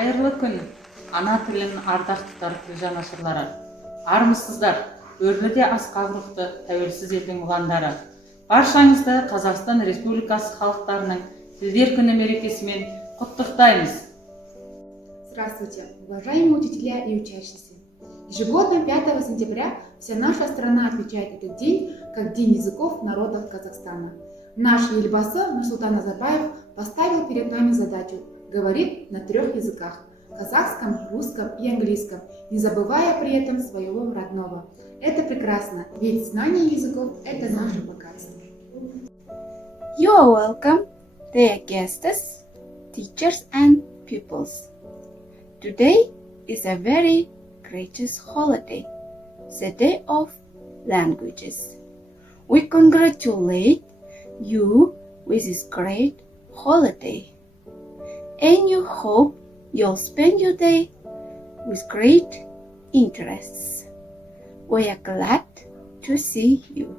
Қайырлы күн, ана тілін ардақ тұтар тіл жанашырлары. Армысыздар, өрліде асқақ рухты тәуелсіз елдің ұландары. Баршаңызды Қазақстан Республикасы халықтарының Тілдер күні мерекесімен құттықтаймыз. Здравствуйте, уважаемые учителя и учащиеся. Ежегодно 5 сентября вся наша страна отмечает этот день как День языков народов Казахстана. Наш Елбасы Нурсултан Назарбаев поставил перед нами задачу говорить на 3 языках – казахском, русском и английском, не забывая при этом своего родного. Это прекрасно, ведь знание языков – это наше богатство. You are welcome, dear guests, teachers and pupils. Today is a very gracious holiday, the Day of Languages. We congratulate you with this great holiday, and you hope you'll spend your day with great interests. We are glad to see you.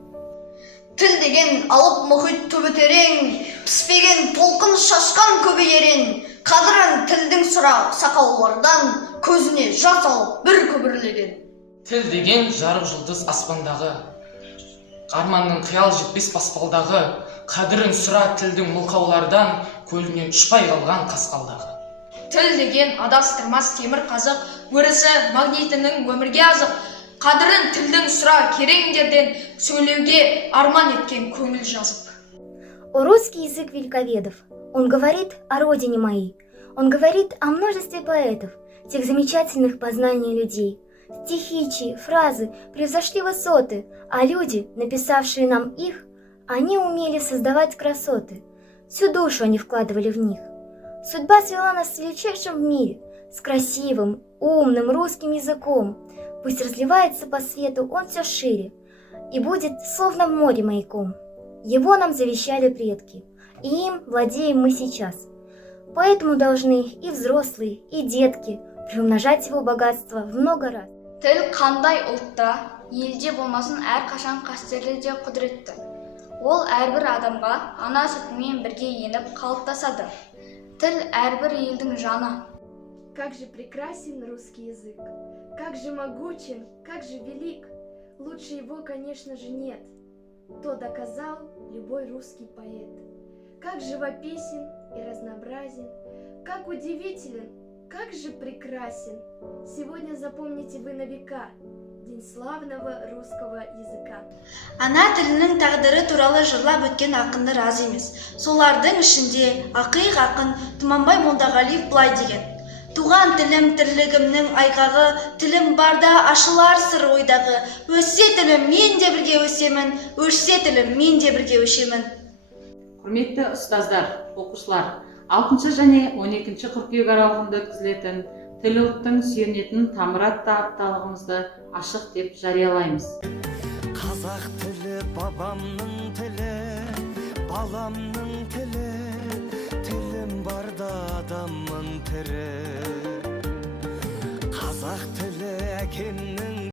Тіл деген алып мұхит түбі терең, піспеген толқын шашқан көбі ерен, қадірін тілдің сұрақ сақаулардан, көзіне жас алып бір көбірлеген. Тіл деген жарық жұлдыз аспандағы, арманның қиял жетпес баспалдағы, қадірін сұра тілдің мылқаулардан, көлінен ұшпай қалған қасқалдағы. Тіл деген адастырмас темір қазық, өрісі магнитінің өмірге азық, қадірін тілдің сұра кереңдерден, сөйлеуге арман еткен көңіл жазып. Русский язык великоведов. Он говорит о родине моей. Он говорит о множестве поэтов, тех замечательных познаний людей. Стихи, фразы превзошли высоты, а люди, написавшие нам их, они умели создавать красоты. Всю душу они вкладывали в них. Судьба свела нас с величайшим в мире, с красивым, умным русским языком. Пусть разливается по свету он все шире и будет словно в море маяком. Его нам завещали предки, и им владеем мы сейчас. Поэтому должны и взрослые, и детки приумножать его богатство в много раз. Тіл қандай ұлтта, елде болмасын әрқашан қастерлі де құдіретті. Ол әрбір адамға ана сүтімен бірге еніп қалыптасады. Тіл әрбір елдің жаны. Как же прекрасен русский язык, как же могучен, как же велик. Лучше его, конечно же, нет. То доказал любой русский поэт. Как живописен и разнообразен, как удивителен, как же прекрасен. Сегодня запомните вы на века День славного русского языка. Ана тілінің тағдыры туралы жырлап өткен ақындар аз емес. Солардың ішінде ақиық ақын Тұманбай Молдағалиев былай деген: туған тілім тірлігімнің айғағы, тілім барда ашылар сыр ойдағы. Өссе тілім мен де бірге өсемін, өшсе тілім мен де бірге өшемін. Құрметті ұстаздар, оқушылар, 6 және 12 қыркүйек аралығында өткізілетін тіл ұлттың сүйенетін тамыр атты апталығымызды ашық деп жариялаймыз. Қазақ тілі бабамның тілі, баламның тілі, тілім барда адамның тірі. Қазақ тілі әкем